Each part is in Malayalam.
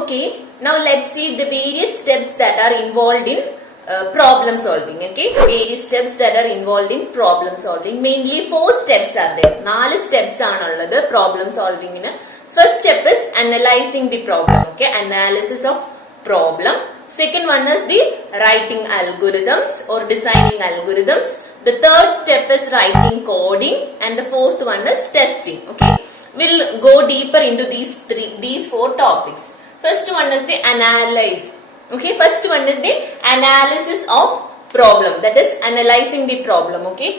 Okay, now let's see the various steps that are involved in problem solving. Okay, various steps that are involved in problem solving. Mainly 4 steps are there. 4 steps ആണുള്ളത് problem solving ന്. First step is analyzing the problem. Okay, analysis of problem. Second one is the writing algorithms or designing algorithms. The third step is writing coding, and the fourth one is testing. Okay, we'll go deeper into these 4 topics. First one is the analyze. Okay, first one is the analysis of problem, that is analyzing the problem. Okay,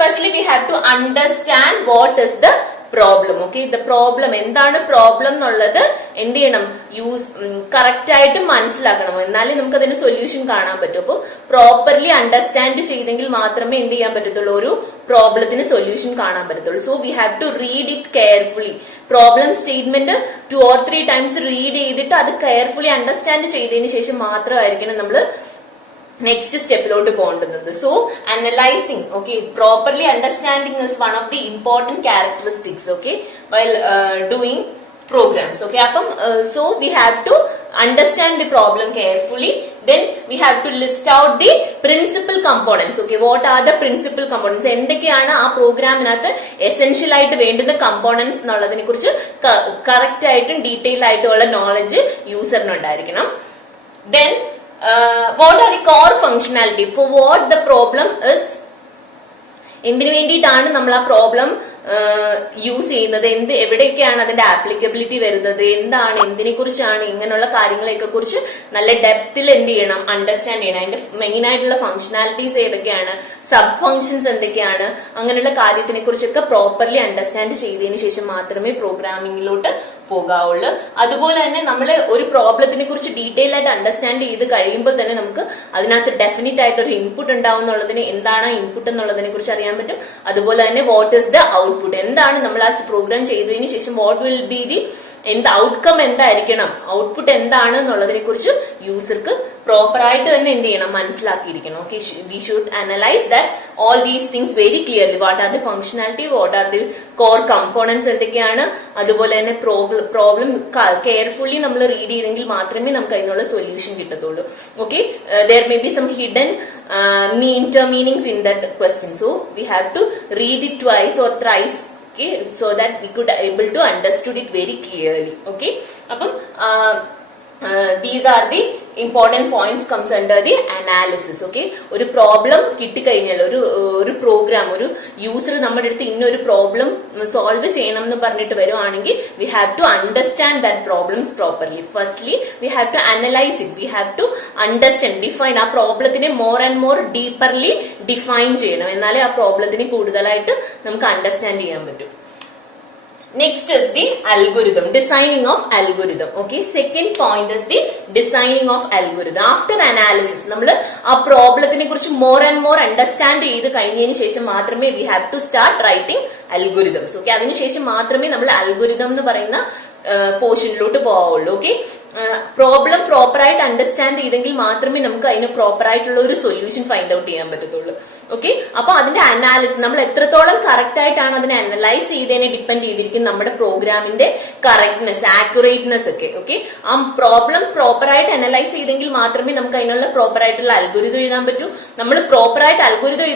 firstly we have to understand what is the problem. Okay, the problem എന്താണ് പ്രോബ്ലം എന്നുള്ളത് എന്ത് ചെയ്യണം, കറക്റ്റ് ആയിട്ട് മനസ്സിലാക്കണം, എന്നാലേ നമുക്ക് അതിന് സൊല്യൂഷൻ കാണാൻ പറ്റും. അപ്പോൾ പ്രോപ്പർലി അണ്ടർസ്റ്റാൻഡ് ചെയ്തെങ്കിൽ മാത്രമേ എന്ത് ചെയ്യാൻ പറ്റത്തുള്ളൂ, ഒരു പ്രോബ്ലത്തിന് സൊല്യൂഷൻ കാണാൻ പറ്റത്തുള്ളൂ. So we have to read it carefully. Problem statement 2 or 3 times read ചെയ്തിട്ട് അത് കെയർഫുള്ളി അണ്ടർസ്റ്റാൻഡ് ചെയ്തതിന് ശേഷം മാത്രമായിരിക്കണം നമ്മൾ നെക്സ്റ്റ് സ്റ്റെപ്പിലോട്ട് പോകേണ്ടത്. So analysing, okay, properly understanding is one of the important characteristics, okay, while doing programs. Okay, അപ്പം so we have to understand the problem carefully. Then we have to list out the principal components. Okay, what are the principal components? എന്തൊക്കെയാണ് ആ പ്രോഗ്രാമിനകത്ത് എസെൻഷ്യൽ ആയിട്ട് വേണ്ടുന്ന കമ്പോണൻസ് എന്നുള്ളതിനെ കുറിച്ച് കറക്റ്റ് ആയിട്ടും ഡീറ്റെയിൽ ആയിട്ടുള്ള നോളജ് യൂസറിന് ഉണ്ടായിരിക്കണം. Then what are the core functionality for what the problem is? എന്തിനു വേണ്ടിയിട്ടാണ് നമ്മൾ ആ പ്രോബ്ലം യൂസ് ചെയ്യുന്നത്, എവിടെയൊക്കെയാണ് അതിന്റെ ആപ്ലിക്കബിലിറ്റി വരുന്നത്, എന്താണ്, എന്തിനെ കുറിച്ചാണ്, ഇങ്ങനെയുള്ള കാര്യങ്ങളെയൊക്കെ കുറിച്ച് നല്ല ഡെപ്തിൽ എന്ത് ചെയ്യണം, അണ്ടർസ്റ്റാൻഡ് ചെയ്യണം. അതിന്റെ മെയിൻ ആയിട്ടുള്ള ഫംഗ്ഷനാലിറ്റീസ് ഏതൊക്കെയാണ്, സബ് ഫംഗ്ഷൻസ് എന്തൊക്കെയാണ്, അങ്ങനെയുള്ള കാര്യത്തിനെ കുറിച്ചൊക്കെ പ്രോപ്പർലി അണ്ടർസ്റ്റാൻഡ് ചെയ്തതിന് ശേഷം മാത്രമേ പ്രോഗ്രാമിംഗിലോട്ട് പോകാവുള്ളൂ. അതുപോലെ തന്നെ നമ്മൾ ഒരു പ്രോബ്ലത്തിനെ കുറിച്ച് ഡീറ്റെയിൽ ആയിട്ട് അണ്ടർസ്റ്റാൻഡ് ചെയ്ത് കഴിയുമ്പോൾ തന്നെ നമുക്ക് അതിനകത്ത് ഡെഫിനറ്റ് ആയിട്ട് ഒരു ഇൻപുട്ട് ഉണ്ടാവും എന്നുള്ളതിന്, എന്താണ് ഇൻപുട്ട് എന്നുള്ളതിനെ കുറിച്ച് അറിയാൻ പറ്റും. അതുപോലെ തന്നെ വാട്ട് ഇസ് ദ ഔട്ട്പുട്ട്, എന്താണ് നമ്മൾ ആ പ്രോഗ്രാം ചെയ്തതിന് ശേഷം what will be the outcome എന്തായിരിക്കണം, ഔട്ട്പുട്ട് എന്താണ് എന്നുള്ളതിനെ കുറിച്ച് യൂസർക്ക് പ്രോപ്പർ ആയിട്ട് തന്നെ എന്ത് ചെയ്യണം, മനസ്സിലാക്കിയിരിക്കണം. Okay, we should analyse that all these things very clearly. What are the functionality, what are the core components എന്തൊക്കെയാണ്, അതുപോലെ തന്നെ പ്രോബ്ലം കെയർഫുള്ളി നമ്മൾ റീഡ് ചെയ്തെങ്കിൽ മാത്രമേ നമുക്ക് അതിനുള്ള സൊല്യൂഷൻ കിട്ടത്തുള്ളൂ. Okay, there may be some hidden intermeanings in that question, so we have to read it twice or thrice, okay, so that we could able to understood it very clearly. Okay, അപ്പം these are the important points comes under the analysis. Okay, ഒരു പ്രോബ്ലം കിട്ടിക്കഴിഞ്ഞാൽ, ഒരു പ്രോഗ്രാം, ഒരു യൂസർ നമ്മുടെ അടുത്ത് ഇന്നൊരു പ്രോബ്ലം സോൾവ് ചെയ്യണം എന്ന് പറഞ്ഞിട്ട് വരുവാണെങ്കിൽ we have to understand that problems properly. Firstly we have to analyze it, we have to understand, define. ആ പ്രോബ്ലത്തിനെ more and more deeperly define ചെയ്യണം, എന്നാലേ ആ പ്രോബ്ലത്തിനെ കൂടുതലായിട്ട് നമുക്ക് അണ്ടർസ്റ്റാൻഡ് ചെയ്യാൻ പറ്റും. Next is the algorithm, designing of algorithm. Okay, second point is the designing of algorithm. After analysis, നമ്മൾ ആ പ്രോബ്ലത്തിനെ കുറിച്ച് more and more understand ചെയ്ത് കഴിഞ്ഞതിന് ശേഷം മാത്രമേ we have to start writing algorithms. Okay, അതിനുശേഷം മാത്രമേ നമ്മൾ algorithm എന്ന് പറയുന്ന പോർഷനിലോട്ട് പോവുള്ളൂ. ഓക്കെ, പ്രോബ്ലം പ്രോപ്പർ ആയിട്ട് അണ്ടർസ്റ്റാൻഡ് ചെയ്തെങ്കിൽ മാത്രമേ നമുക്ക് അതിന് പ്രോപ്പർ ആയിട്ടുള്ള ഒരു സൊല്യൂഷൻ ഫൈൻഡ് ഔട്ട് ചെയ്യാൻ പറ്റത്തുള്ളൂ. ഓക്കെ, അപ്പൊ അതിന്റെ അനാലിസിസ് നമ്മൾ എത്രത്തോളം കറക്റ്റ് ആയിട്ടാണ് അതിനെ അനലൈസ് ചെയ്തതിനെ ഡിപ്പെൻഡ് ചെയ്തിരിക്കും നമ്മുടെ പ്രോഗ്രാമിന്റെ കറക്റ്റ്നെസ്, ആക്യുറേറ്റ്നെസ് ഒക്കെ. ഓക്കെ, ആ പ്രോബ്ലം പ്രോപ്പർ ആയിട്ട് അനലൈസ് ചെയ്തെങ്കിൽ മാത്രമേ നമുക്ക് അതിനുള്ള പ്രോപ്പർ ആയിട്ടുള്ള അൽഗോരിതം എഴുതാൻ പറ്റൂ. നമ്മൾ പ്രോപ്പർ ആയിട്ട് അൽഗോരിതം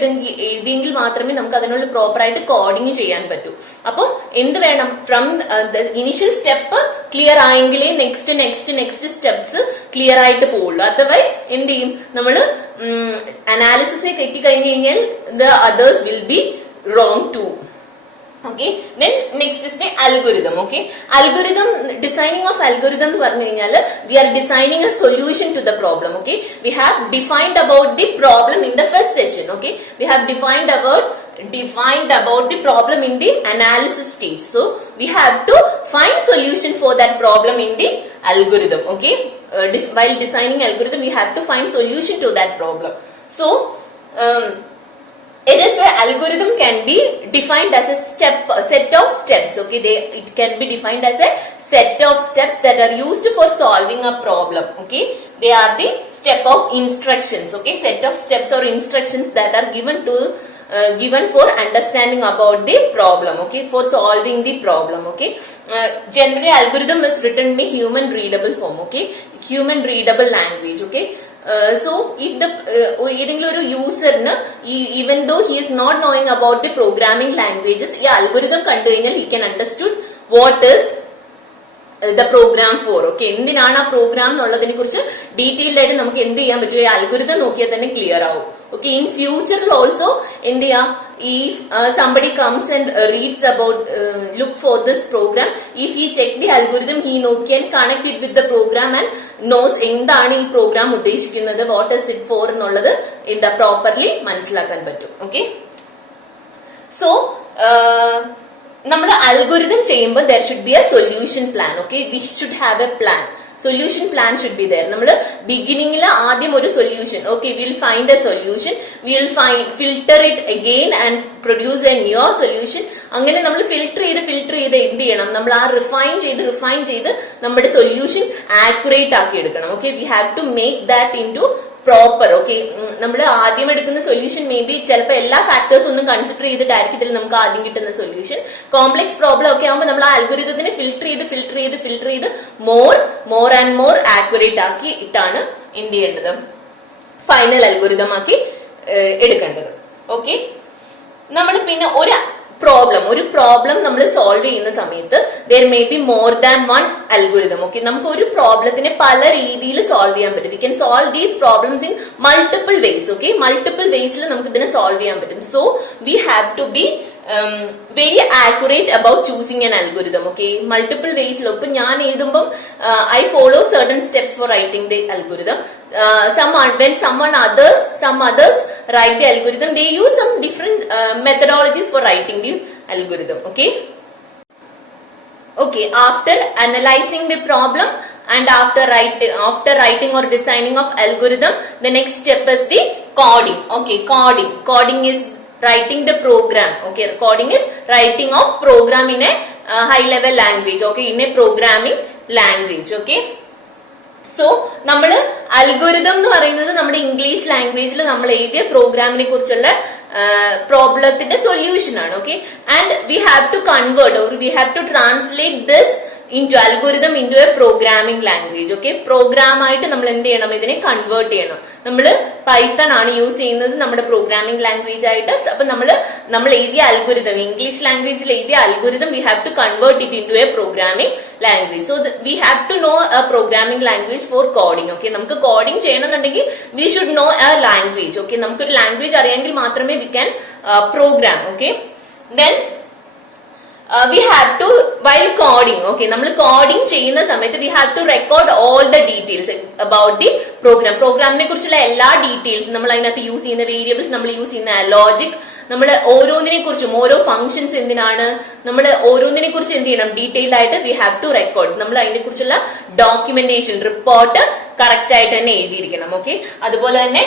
എഴുതിയെങ്കിൽ മാത്രമേ നമുക്ക് അതിനുള്ള പ്രോപ്പർ ആയിട്ട് കോഡിങ് ചെയ്യാൻ പറ്റൂ. അപ്പോൾ എന്ത് വേണം, ഫ്രം ഇനിഷ്യൽ സ്റ്റെപ്പ് ക്ലിയർ ആയെങ്കിലേ നെക്സ്റ്റ് സ്റ്റെപ്സ് ക്ലിയർ ആയിട്ട് പോവുള്ളൂ. അതർവൈസ് എന്ത് ചെയ്യും, നമ്മള് അനാലിസിസ് തെറ്റി കഴിഞ്ഞു കഴിഞ്ഞാൽ the others will be wrong too. Okay, then next is the algorithm. Okay, algorithm, designing of algorithm എന്ന് പറഞ്ഞു കഴിഞ്ഞാൽ we are designing a solution to the problem. Okay, we have defined about the problem in the first session. Okay, we have defined about the problem in the analysis stage, so we have to find solution for that problem in the algorithm. Okay, while designing algorithm we have to find solution to that problem. So it is an algorithm can be defined as a set of steps. Okay, it can be defined as a set of steps that are used for solving a problem. Okay, they are the step of instructions. Okay, set of steps or instructions that are given to given for understanding about the problem, okay, for solving the problem, okay. Generally algorithm is written in human readable form, okay, human readable language, okay. So if the ഏതെങ്കിലും ഒരു യൂസറിന് even though he is not knowing about the programming languages, ഈ algorithm കണ്ടു കഴിഞ്ഞാൽ he can understood what is the program for, okay, എന്തിനാണ് ആ പ്രോഗ്രാം എന്നുള്ളതിനെ കുറിച്ച് ഡീറ്റെയിൽഡ് ആയിട്ട് നമുക്ക് എന്ത് ചെയ്യാൻ പറ്റും, ഈ അൽഗോരിതം നോക്കിയാൽ തന്നെ ക്ലിയർ ആവും. ഓക്കെ, ഇൻ ഫ്യൂച്ചറിൽ ഓൾസോ എന്ത് ചെയ്യാം, if somebody comes and reads about look for this program, if he check the algorithm, he can connect it with the program and knows എന്താണ് ഈ പ്രോഗ്രാം ഉദ്ദേശിക്കുന്നത്, what is it for എന്നുള്ളത് എന്താ പ്രോപ്പർലി മനസ്സിലാക്കാൻ പറ്റും. ഓക്കെ, സോ നമ്മൾ അൽഗോരിതം ചെയ്യുമ്പോൾ there should be a solution plan, okay, we should have a plan, solution plan should be there. നമ്മൾ ബിഗിനിങ്ങിൽ ആദ്യം ഒരു solution, okay, will find A solution, will filter it again and produce A new solution. അങ്ങനെ നമ്മൾ ഫിൽട്ടർ ചെയ്ത് എന്ത് ചെയ്യണം, നമ്മൾ ആ റിഫൈൻ ചെയ്ത് നമ്മുടെ സൊല്യൂഷൻ ആക്യുറേറ്റ് ആക്കി എടുക്കണം. Okay, we have to make that into proper. Okay, നമ്മൾ ആദ്യം എടുക്കുന്ന സൊല്യൂഷൻ മേ ബി ചിലപ്പോൾ എല്ലാ ഫാക്ടേഴ്സ് ഒന്നും കൺസിഡർ ചെയ്തിട്ടായിരിക്കും ഇതിൽ നമുക്ക് ആദ്യം കിട്ടുന്ന സൊല്യൂഷൻ. കോംപ്ലക്സ് പ്രോബ്ലം ഒക്കെ ആകുമ്പോൾ നമ്മൾ ആ അൽഗോരിതത്തിനെ ഫിൽട്ടർ ചെയ്ത് മോർ ആൻഡ് മോർ ആക്യുറേറ്റ് ആക്കി ഇട്ടാണ് എന്ത് ചെയ്യേണ്ടത്, ഫൈനൽ അൽഗോരിതം ആക്കി എടുക്കേണ്ടത്. ഓക്കെ, നമ്മൾ പിന്നെ ഒരു പ്രോബ്ലം നമ്മൾ സോൾവ് ചെയ്യുന്ന സമയത്ത് there may be more than one algorithm. Okay, നമുക്ക് ഒരു പ്രോബ്ലത്തിനെ പല രീതിയിൽ സോൾവ് ചെയ്യാൻ പറ്റും. We can solve these problems in multiple ways. Okay, multiple വേസിൽ നമുക്ക് ഇതിനെ സോൾവ് ചെയ്യാൻ പറ്റും. So we have to be very accurate about choosing an algorithm. Okay, multiple ways lo ipo njan edumbo I follow certain steps for writing the algorithm. When some others write the algorithm, they use some different methodologies for writing the algorithm. Okay, after analyzing the problem and after writing or designing of algorithm, the next step is the coding. Okay, coding is writing the program. Okay, coding is writing of program in a high level language. Okay, in a programming language. Okay, so നമ്മൾ അൽഗോരിതം എന്ന് പറയുന്നത് നമ്മുടെ ഇംഗ്ലീഷ് ലാംഗ്വേജിൽ നമ്മൾ എഴുതിയ പ്രോഗ്രാമിനെ കുറിച്ചുള്ള പ്രോബ്ലത്തിന്റെ സൊല്യൂഷൻ ആണ്. Okay, and we have to convert or we have to translate this into algorithm into a programming language. Okay, program ആയിട്ട് നമ്മൾ എന്ത് ചെയ്യണം, ഇതിനെ കൺവേർട്ട് ചെയ്യണം. നമ്മൾ പൈത്തൺ ആണ് യൂസ് ചെയ്യുന്നത് നമ്മുടെ പ്രോഗ്രാമിംഗ് ലാംഗ്വേജ് ആയിട്ട്. അപ്പൊ നമ്മൾ എഴുതിയ അൽഗോരിതം, ഇംഗ്ലീഷ് ലാംഗ്വേജിൽ എഴുതിയ algorithm we have to convert it into a programming language. So we have to know a programming language for coding. Okay, നമുക്ക് കോഡിംഗ് ചെയ്യണമെന്നുണ്ടെങ്കിൽ we should know a language. Okay, നമുക്കൊരു ലാംഗ്വേജ് അറിയാമെങ്കിൽ മാത്രമേ we can program. Okay, then we have to, while coding, okay, നമ്മൾ കോഡിംഗ് ചെയ്യുന്ന സമയത്ത് we have to record all the details about the പ്രോഗ്രാമിനെ കുറിച്ചുള്ള എല്ലാ ഡീറ്റെയിൽസും, നമ്മൾ അതിനകത്ത് യൂസ് ചെയ്യുന്ന വേരിയബിൾസ്, നമ്മൾ യൂസ് ചെയ്യുന്ന ലോജിക്, നമ്മൾ ഓരോന്നിനെ കുറിച്ചും ഓരോ ഫംഗ്ഷൻസ് എന്തിനാണ്, നമ്മൾ ഓരോന്നിനെ കുറിച്ച് എന്ത് ചെയ്യണം, ഡീറ്റെയിൽഡ് ആയിട്ട് വി ഹാവ് ടു റെക്കോർഡ്. നമ്മൾ അതിനെ കുറിച്ചുള്ള ഡോക്യുമെന്റേഷൻ റിപ്പോർട്ട് കറക്റ്റ് ആയിട്ട് തന്നെ എഴുതിയിരിക്കണം. ഓക്കെ, അതുപോലെ തന്നെ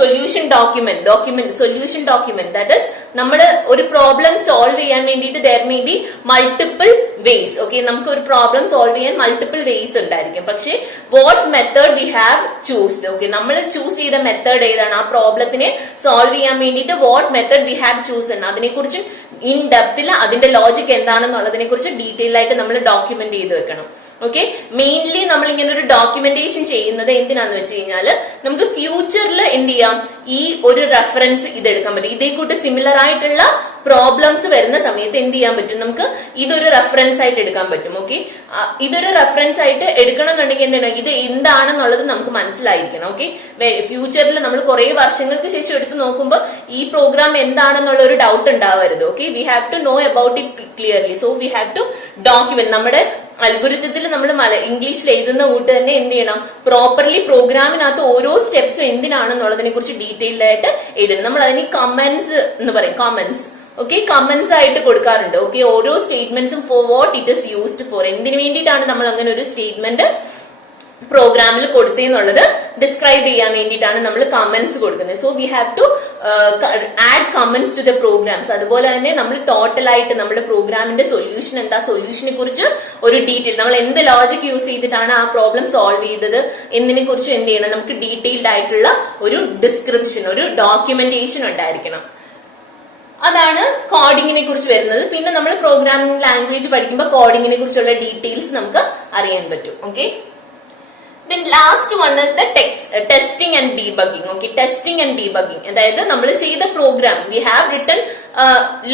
സൊല്യൂഷൻ ഡോക്യുമെന്റ് ദാറ്റ് ഇസ് നമ്മൾ ഒരു പ്രോബ്ലം സോൾവ് ചെയ്യാൻ വേണ്ടിയിട്ട് there may be multiple ways. Okay, നമുക്ക് ഒരു പ്രോബ്ലം സോൾവ് ചെയ്യാൻ മൾട്ടിപ്പിൾ വേസ് ഉണ്ടായിരിക്കും. പക്ഷെ what method we have choosed, okay, നമ്മൾ ചൂസ് ചെയ്ത മെത്തേഡ് ഏതാണ്, ആ പ്രോബ്ലത്തിനെ സോൾവ് ചെയ്യാൻ വേണ്ടിയിട്ട് what method we have chosen, അതിനെ കുറിച്ച് ഇൻ ഡെപ്തിൽ അതിന്റെ ലോജിക് എന്താണെന്നുള്ളതിനെ കുറിച്ച് ഡീറ്റെയിൽ ആയിട്ട് നമ്മൾ ഡോക്യുമെന്റ് ചെയ്ത് വെക്കണം. ഓക്കെ, മെയിൻലി നമ്മൾ ഇങ്ങനെ ഒരു ഡോക്യുമെന്റേഷൻ ചെയ്യുന്നത് എന്തിനാന്ന് വെച്ച് കഴിഞ്ഞാല് നമുക്ക് ഫ്യൂച്ചറിൽ എന്ത് ചെയ്യാം, ഈ ഒരു റെഫറൻസ് ഇതെടുക്കാൻ പറ്റും. ഇതേ കൂട്ട് സിമിലർ ആയിട്ടുള്ള പ്രോബ്ലംസ് വരുന്ന സമയത്ത് എന്ത് ചെയ്യാൻ പറ്റും, നമുക്ക് ഇതൊരു റെഫറൻസ് ആയിട്ട് എടുക്കാൻ പറ്റും. ഓക്കെ, ഇതൊരു റെഫറൻസ് ആയിട്ട് എടുക്കണം എന്നുണ്ടെങ്കിൽ എന്താണ്, ഇത് എന്താണെന്നുള്ളത് നമുക്ക് മനസ്സിലായിരിക്കണം. ഓക്കെ, ഫ്യൂച്ചറിൽ നമ്മൾ കുറെ വർഷങ്ങൾക്ക് ശേഷം എടുത്ത് നോക്കുമ്പോൾ ഈ പ്രോഗ്രാം എന്താണെന്നുള്ള ഒരു ഡൗട്ട് ഉണ്ടാവരുത്. Okay, we have to know about it clearly. So we have to document. നമ്മുടെ അൽഗോരിതത്തിൽ നമ്മൾ ഇംഗ്ലീഷിൽ എഴുതുന്ന കൂട്ട് തന്നെ എന്ത് ചെയ്യണം, പ്രോപ്പർലി പ്രോഗ്രാമിനകത്ത് ഓരോ സ്റ്റെപ്സും എന്തിനാണെന്നുള്ളതിനെ കുറിച്ച് ഡീറ്റെയിൽഡ് ആയിട്ട് എഴുതണം. നമ്മൾ അതിന് കമന്റ്സ് എന്ന് പറയും, കമന്റ്സ്. ഓക്കെ, കമന്റ്സ് ആയിട്ട് കൊടുക്കാറുണ്ട്. ഓക്കെ, ഓരോ സ്റ്റേറ്റ്മെന്റ്സും for what it is used for, എന്തിനു വേണ്ടിയിട്ടാണ് നമ്മൾ അങ്ങനെ ഒരു സ്റ്റേറ്റ്മെന്റ് പ്രോഗ്രാമിൽ കൊടുത്തെന്നുള്ളത് ഡിസ്ക്രൈബ് ചെയ്യാൻ വേണ്ടിയിട്ടാണ് നമ്മൾ കമന്റ്സ് കൊടുക്കുന്നത്. So we have to add comments to the programs. അതുപോലെ തന്നെ നമ്മൾ ടോട്ടലായിട്ട് നമ്മുടെ പ്രോഗ്രാമിന്റെ സൊല്യൂഷൻ എന്താ, സൊല്യൂഷനെ കുറിച്ച് ഒരു ഡീറ്റെയിൽ, നമ്മൾ എന്ത് ലോജിക് യൂസ് ചെയ്തിട്ടാണ് ആ പ്രോബ്ലം സോൾവ് ചെയ്തത് എന്നതിനെ കുറിച്ച് എന്ത് ചെയ്യണം, നമുക്ക് ഡീറ്റെയിൽഡ് ആയിട്ടുള്ള ഒരു ഡിസ്ക്രിപ്ഷൻ, ഒരു ഡോക്യുമെന്റേഷൻ ഉണ്ടായിരിക്കണം. അതാണ് കോഡിങ്ങിനെ കുറിച്ച് വരുന്നത്. പിന്നെ നമ്മൾ പ്രോഗ്രാമിംഗ് ലാംഗ്വേജ് പഠിക്കുമ്പോൾ കോഡിങ്ങിനെ കുറിച്ചുള്ള ഡീറ്റെയിൽസ് നമുക്ക് അറിയാൻ പറ്റും. Okay, then last one is the testing and debugging. Okay, testing and debugging അതായത് നമ്മൾ ചെയ്ത programme we have written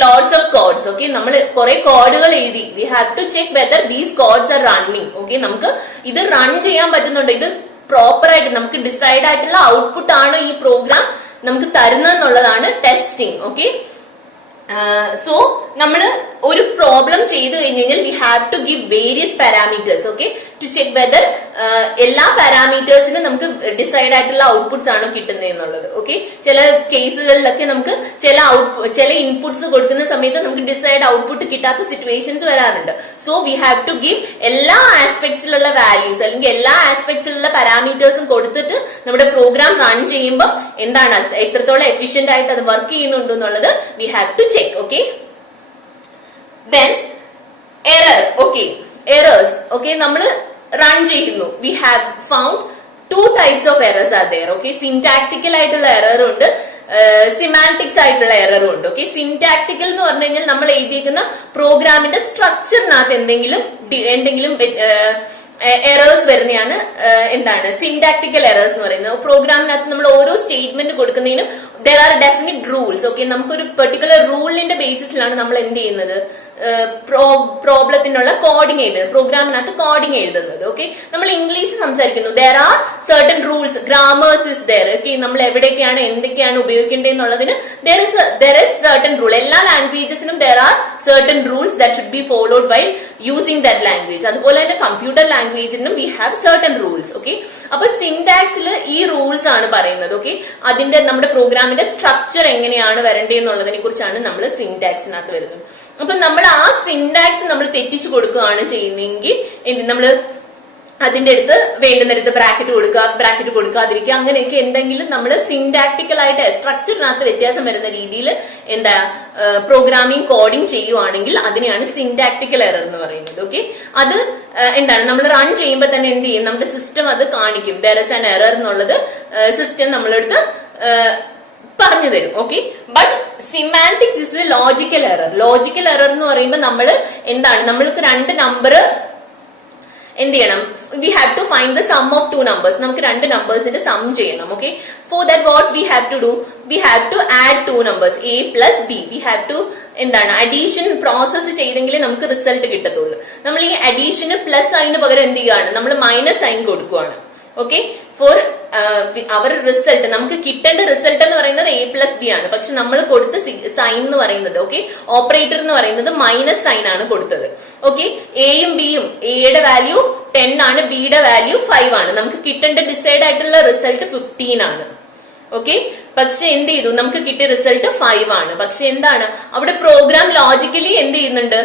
lots of codes. Okay, നമ്മൾ കുറെ കോഡുകൾ എഴുതി, we have to check whether these codes are running. Okay, നമുക്ക് ഇത് റൺ ചെയ്യാൻ പറ്റുന്നുണ്ടോ, ഇത് പ്രോപ്പർ ആയിട്ട് നമുക്ക് ഡിസൈഡ് ആയിട്ടുള്ള ഔട്ട്പുട്ട് ആണ് ഈ പ്രോഗ്രാം നമുക്ക് തരുന്നതെന്നുള്ളതാണ് ടെസ്റ്റിംഗ്. ഓക്കെ, സോ നമ്മൾ ഒരു പ്രോബ്ലം ചെയ്തു കഴിഞ്ഞു കഴിഞ്ഞാൽ we have to give various parameters. Okay, to check whether എല്ലാ പാരാമീറ്റേഴ്സിനും നമുക്ക് ഡിസൈഡ് ആയിട്ടുള്ള ഔട്ട്പുട്ട്സ് ആണ് കിട്ടുന്നത് എന്നുള്ളത്. ഓക്കെ, ചില കേസുകളിലൊക്കെ നമുക്ക് ചില ഇൻപുട്സ് കൊടുക്കുന്ന സമയത്ത് നമുക്ക് ഡിസൈഡ് ഔട്ട്പുട്ട് കിട്ടാത്ത സിറ്റുവേഷൻസ് വരാറുണ്ട്. So we have to give എല്ലാ ആസ്പെക്ട്സിലുള്ള വാല്യൂസ് അല്ലെങ്കിൽ എല്ലാ ആസ്പെക്ട്സിലുള്ള പാരാമീറ്റേഴ്സും കൊടുത്തിട്ട് നമ്മുടെ പ്രോഗ്രാം റൺ ചെയ്യുമ്പോൾ എന്താണ് എത്രത്തോളം എഫിഷ്യന്റ് ആയിട്ട് അത് വർക്ക് ചെയ്യുന്നുണ്ടോ എന്നുള്ളത് we have to check. Okay, then error. Okay, errors. Okay, നമ്മൾ റൺ ചെയ്യുന്നു, we have found two types of errors are there. Okay, syntactical ആയിട്ടുള്ള എറർ ഉണ്ട്, സിമാന്റിക്സ് ആയിട്ടുള്ള എററും ഉണ്ട്. ഓക്കെ, സിന്റാക്ടിക്കൽ എന്ന് പറഞ്ഞു കഴിഞ്ഞാൽ നമ്മൾ എഴുതിയിരിക്കുന്ന പ്രോഗ്രാമിന്റെ സ്ട്രക്ചറിനകത്ത് എന്തെങ്കിലും എറേഴ്സ് വരുന്നതാണ് എന്താണ് സിന്റാക്ടിക്കൽ എറേഴ്സ് എന്ന് പറയുന്നത്. പ്രോഗ്രാമിനകത്ത് നമ്മൾ ഓരോ സ്റ്റേറ്റ്മെന്റ് കൊടുക്കുന്നതിനും there are definite rules. Okay, നമുക്കൊരു പെർട്ടിക്കുലർ റൂളിന്റെ ബേസിസിലാണ് നമ്മൾ എന്ത് ചെയ്യുന്നത്, പ്രോബ്ലത്തിനുള്ള കോഡിങ് എഴുതുന്നത്, പ്രോഗ്രാമിനകത്ത് കോഡിങ് എഴുതുന്നത്. ഓക്കെ, നമ്മൾ ഇംഗ്ലീഷ് സംസാരിക്കുന്നു, there are certain rules, grammars is there. Okay, നമ്മൾ എവിടേക്കാണ് എന്തൊക്കെയാണ് ഉപയോഗിക്കേണ്ടതെന്നുള്ളതിന് ദർ ഇസ് സർട്ടൻ റൂൾ. എല്ലാ ലാംഗ്വേജസിനും there are certain rules that should be followed by using that language. അതുപോലെ തന്നെ കമ്പ്യൂട്ടർ ലാംഗ്വേജിനും we have certain rules. Okay, അപ്പൊ സിന്റാക്സിൽ ഈ റൂൾസ് ആണ് പറയുന്നത്. ഓക്കെ, അതിന്റെ നമ്മുടെ പ്രോഗ്രാമിന്റെ സ്ട്രക്ചർ എങ്ങനെയാണ് വരേണ്ടതെന്നുള്ളതിനെ കുറിച്ചാണ് നമ്മൾ സിന്റാക്സിനകത്ത് വരുന്നത്. അപ്പൊ നമ്മൾ ആ സിന്റാക്സ് നമ്മൾ തെറ്റിച്ചു കൊടുക്കുകയാണ് ചെയ്യുന്നതെങ്കിൽ നമ്മൾ അതിന്റെ അടുത്ത് വേണ്ടുന്നിടത്ത് ബ്രാക്കറ്റ് കൊടുക്കാതിരിക്കുക, അങ്ങനെയൊക്കെ എന്തെങ്കിലും നമ്മൾ സിന്റാക്ടിക്കൽ ആയിട്ട് സ്ട്രക്ചറിനകത്ത് വ്യത്യാസം വരുന്ന രീതിയിൽ എന്താ പ്രോഗ്രാമിംഗ് കോഡിംഗ് ചെയ്യുവാണെങ്കിൽ അതിനെയാണ് സിന്റാക്ടിക്കൽ എറർ എന്ന് പറയുന്നത്. ഓക്കെ, അത് എന്താണ് നമ്മൾ റൺ ചെയ്യുമ്പോൾ തന്നെ എന്ത് ചെയ്യും, നമ്മുടെ സിസ്റ്റം അത് കാണിക്കും, ദർ ഇസ് ആൻ എറർ എന്നുള്ളത് സിസ്റ്റം നമ്മളെടുത്ത് പറഞ്ഞു തരും. Okay, but semantics is a logical error. Logical error എന്ന് പറയുമ്പോൾ നമ്മൾ എന്താണ്, നമ്മൾക്ക് രണ്ട് നമ്പർ എന്ത് ചെയ്യണം, we have to find the sum of two numbers. നമുക്ക് രണ്ട് നമ്പേഴ്സിന്റെ സം ചെയ്യണം. Okay, for that what we have to do, we have to add two numbers a plus b. We have to എന്താണ് അഡീഷൻ പ്രോസസ് ചെയ്തെങ്കിലേ നമുക്ക് റിസൾട്ട് കിട്ടത്തുള്ളൂ. നമ്മൾ ഈ അഡീഷന് പ്ലസ് സൈന് പകരം എന്ത് ചെയ്യുകയാണ്, നമ്മൾ മൈനസ് സൈൻ കൊടുക്കുകയാണ്. ഓക്കെ, ഫോർ അവർ റിസൾട്ട് നമുക്ക് കിട്ടേണ്ട റിസൾട്ട് എന്ന് പറയുന്നത് എ പ്ലസ് ബി ആണ്, പക്ഷെ നമ്മൾ കൊടുത്ത സൈൻ എന്ന് പറയുന്നത് ഓക്കെ ഓപ്പറേറ്റർ എന്ന് പറയുന്നത് മൈനസ് സൈൻ ആണ് കൊടുത്തത്. ഓക്കെ, എയും ബിയും, എയുടെ വാല്യൂ 10 ആണ്, ബിയുടെ വാല്യൂ 5 ആണ്. നമുക്ക് കിട്ടേണ്ട ഡിസൈഡ് ആയിട്ടുള്ള റിസൾട്ട് 15 ആണ്. ഓക്കെ, പക്ഷെ എന്ത് ചെയ്തു, നമുക്ക് കിട്ടിയ റിസൾട്ട് 5 ആണ്. പക്ഷെ എന്താണ് അവിടെ പ്രോഗ്രാം ലോജിക്കലി എന്ത് ചെയ്യുന്നുണ്ട്,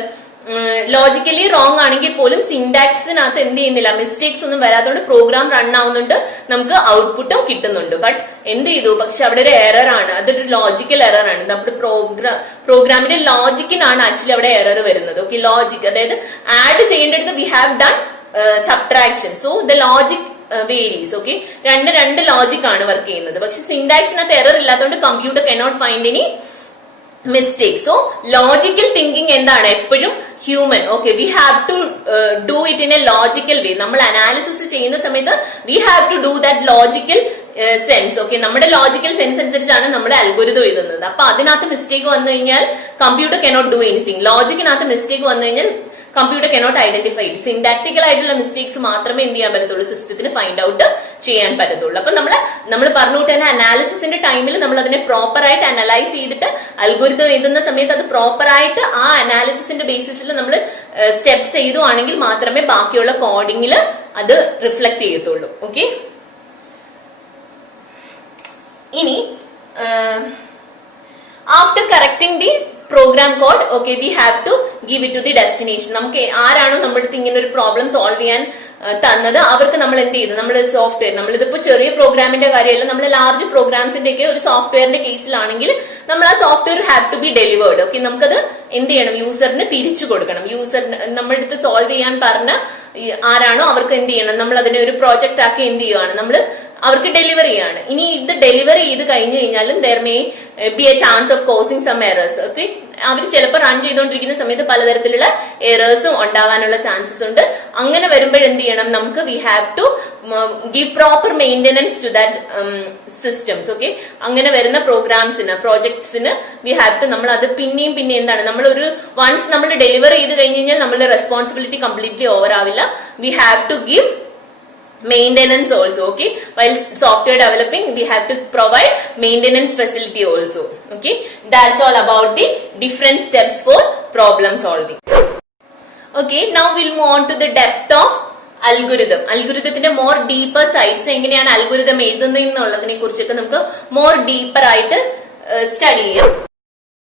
ലോജിക്കലി റോങ് ആണെങ്കിൽ പോലും സിന്റാക്സിനകത്ത് എന്ത് ചെയ്യുന്നില്ല, മിസ്റ്റേക്സ് ഒന്നും വരാത്തതുകൊണ്ട് പ്രോഗ്രാം റൺ ആവുന്നുണ്ട്, നമുക്ക് ഔട്ട്പുട്ടും കിട്ടുന്നുണ്ട്. ബട്ട് എന്ത് ചെയ്തു, പക്ഷെ അവിടെ ഒരു എറർ ആണ്, അതൊരു ലോജിക്കൽ എറർ ആണ്. നമ്മുടെ പ്രോഗ്രാമിന്റെ ലോജിക്കിനാണ് ആക്ച്വലി അവിടെ എറർ വരുന്നത്. ഓക്കെ, ലോജിക് അതായത് ആഡ് ചെയ്യേണ്ടത് we have done subtraction, so the logic varies. Okay, രണ്ട് ലോജിക് ആണ് വർക്ക് ചെയ്യുന്നത്. പക്ഷെ സിന്റാക്സിനകത്ത് എറർ ഇല്ലാത്തതുകൊണ്ട് computer cannot find any mistake. So logical thinking എന്താണ്, എപ്പോഴും human. Okay, we have to do it in a logical way. നമ്മൾ അനാലിസിസ് ചെയ്യുന്ന സമയത്ത് we have to do that logical sense. Okay, നമ്മുടെ ലോജിക്കൽ സെൻസ് അനുസരിച്ചാണ് നമ്മുടെ അൽഗോരിതം എഴുതുന്നത്. അപ്പൊ അതിനകത്ത് മിസ്റ്റേക്ക് വന്നു കഴിഞ്ഞാൽ കമ്പ്യൂട്ടർ കനോട്ട് ഡു എനിത്തിങ്. ലോജിക്കിനകത്ത് മിസ്റ്റേക്ക് വന്നു കഴിഞ്ഞാൽ കമ്പ്യൂട്ടർ കനോട്ട് ഐഡന്റിഫൈ. സിന്റാക്ടിക്കൽ ആയിട്ടുള്ള മിസ്റ്റേക്സ് മാത്രമേ എന്ത് ചെയ്യാൻ പറ്റത്തുള്ളൂ, സിസ്റ്റത്തിന് ഫൈൻഡ് ഔട്ട് ചെയ്യാൻ പറ്റത്തുള്ളൂ. അപ്പൊ നമ്മൾ പറഞ്ഞുകൊണ്ട് തന്നെ അനാലിസിസിന്റെ ടൈമിൽ നമ്മൾ അതിനെ പ്രോപ്പർ ആയിട്ട് അനലൈസ് ചെയ്തിട്ട് അൽഗോരിതം എഴുതുന്ന സമയത്ത് അത് പ്രോപ്പർ ആയിട്ട് ആ അനാലിസിസിന്റെ ബേസിസിൽ നമ്മൾ സ്റ്റെപ്സ് ചെയ്തുവാണെങ്കിൽ മാത്രമേ ബാക്കിയുള്ള കോഡിങ്ങിൽ അത് റിഫ്ലക്ട് ചെയ്യത്തുള്ളൂ. ഓക്കെ, ഇനി after correcting the program code, okay, we have to give it to the destination. നമുക്ക് ആരാണോ നമ്മുടെ അടുത്ത് ഇങ്ങനെ ഒരു പ്രോബ്ലം സോൾവ് ചെയ്യാൻ തന്നത് അവർക്ക് നമ്മൾ എന്ത് ചെയ്തു, നമ്മൾ സോഫ്റ്റ്വെയർ, നമ്മളിതിപ്പോ ചെറിയ പ്രോഗ്രാമിന്റെ കാര്യമല്ല, നമ്മൾ ലാർജ് പ്രോഗ്രാംസിന്റെ ഒക്കെ ഒരു സോഫ്റ്റ്വെയറിന്റെ കേസിലാണെങ്കിൽ നമ്മൾ ആ software have to be delivered. Okay, നമുക്കത് എന്ത് ചെയ്യണം, യൂസറിന് തിരിച്ചു കൊടുക്കണം. യൂസറിന് നമ്മുടെ അടുത്ത് സോൾവ് ചെയ്യാൻ പറഞ്ഞ ആരാണോ അവർക്ക് എന്ത് ചെയ്യണം, നമ്മൾ അതിനെ ഒരു പ്രോജക്റ്റ് ആക്കി എന്ത് ചെയ്യുകയാണ്, നമ്മൾ അവർക്ക് ഡെലിവറി ആണ്. ഇനി ഇത് ഡെലിവറി ചെയ്ത് കഴിഞ്ഞു കഴിഞ്ഞാലും there may be a chance of causing some errors. Okay, അവർ ചിലപ്പോൾ റൺ ചെയ്തുകൊണ്ടിരിക്കുന്ന സമയത്ത് പലതരത്തിലുള്ള എറേഴ്സും ഉണ്ടാവാനുള്ള ചാൻസസ് ഉണ്ട്. അങ്ങനെ വരുമ്പോഴെന്ത് ചെയ്യണം, നമുക്ക് we have to give proper maintenance to that systems. Okay, അങ്ങനെ വരുന്ന പ്രോഗ്രാംസിന് പ്രോജക്ട്സിന് വി ഹാവ് ടു, നമ്മൾ അത് പിന്നെയും പിന്നെ എന്താണ്, നമ്മൾ ഒരു വൺസ് നമ്മൾ ഡെലിവർ ചെയ്ത് കഴിഞ്ഞ് കഴിഞ്ഞാൽ നമ്മളുടെ റെസ്പോൺസിബിലിറ്റി കംപ്ലീറ്റ്ലി ഓവർ ആവില്ല. We have to give maintenance also. Okay, while software developing we have to provide maintenance facility also. Okay, that's all about the different steps for problem solving. Okay, now we'll move on to the depth of algorithm. Algorithത്തിന്റെ more deeper sides, എങ്ങനെയാണ് algorithm എഴുതുന്നത് എന്നുള്ളതിനെ കുറിച്ചൊക്കെ നമുക്ക് more deeper ആയിട്ട് സ്റ്റഡി ചെയ്യാം.